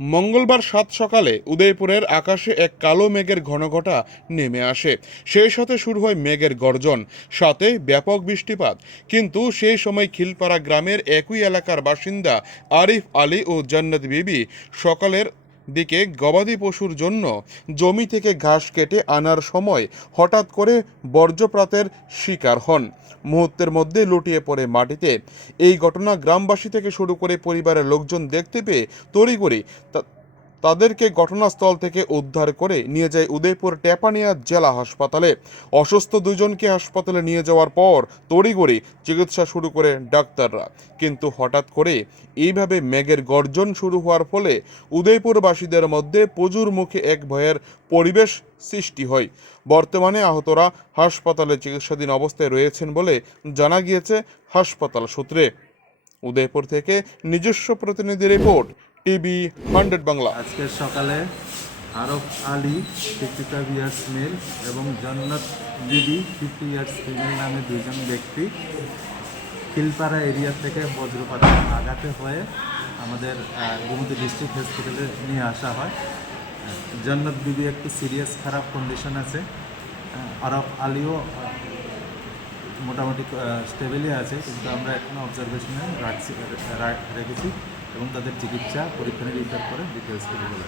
মঙ্গলবার সাত সকালে উদয়পুরের আকাশে এক কালো মেঘের ঘনঘটা নেমে আসে। সেই সাথে শুরু হয় মেঘের গর্জন। সাথে ব্যাপক বৃষ্টিপাত। কিন্তু সেই সময় খিলপাড়া গ্রামের একই এলাকার বাসিন্দা আরিফ আলী ও জান্নাত বিবি সকালের দিকে গবাদি পশুর জন্য জমি থেকে ঘাস কেটে আনার সময় হঠাৎ করে বর্জ্যপ্রাতের শিকার হন। মুহূর্তের মধ্যে লুটিয়ে পড়ে মাটিতে। এই ঘটনা গ্রামবাসী থেকে শুরু করে পরিবারের লোকজন দেখতে পেয়ে তড়িগড়ি তাদেরকে ঘটনাস্থল থেকে উদ্ধার করে নিয়ে যায় উদয়পুর টেপানিয়া জেলা হাসপাতালে। অসুস্থ দুজনকে হাসপাতালে নিয়ে যাওয়ার পর তড়িগড়ি চিকিৎসা শুরু করে ডাক্তাররা। কিন্তু হঠাৎ করে এইভাবে মেঘের গর্জন শুরু হওয়ার ফলে উদয়পুরবাসীদের মধ্যে প্রচুর মুখে এক ভয়ের পরিবেশ সৃষ্টি হয়। বর্তমানে আহতরা হাসপাতালে চিকিৎসাধীন অবস্থায় রয়েছেন বলে জানা গিয়েছে হাসপাতাল সূত্রে। উদয়পুর থেকে নিজস্ব প্রতিনিধি রিপোর্ট টিভি হান্ড্রেড বাংলা আজকের সকালে Arab Ali fifty years male এবং জন্নত বিবি ফিফটি ইয়ার্স ফিমেল নামে দুজন ব্যক্তি খিলপাড়া এরিয়া থেকে বজ্রপাতের আঘাতে হয়ে আমাদের গোমতী ডিস্ট্রিক্ট হসপিটালে নিয়ে আসা হয়। জন্নত বিবি একটু সিরিয়াস, খারাপ কন্ডিশন আছে। আরব আলীও মোটামুটি স্টেবেলই আছে, কিন্তু আমরা এখনও অবজারভেশনে রাখছি রেখেছি এবং তাদের চিকিৎসা পরীক্ষা নিরীক্ষার পরে ডিটেলস করে বলে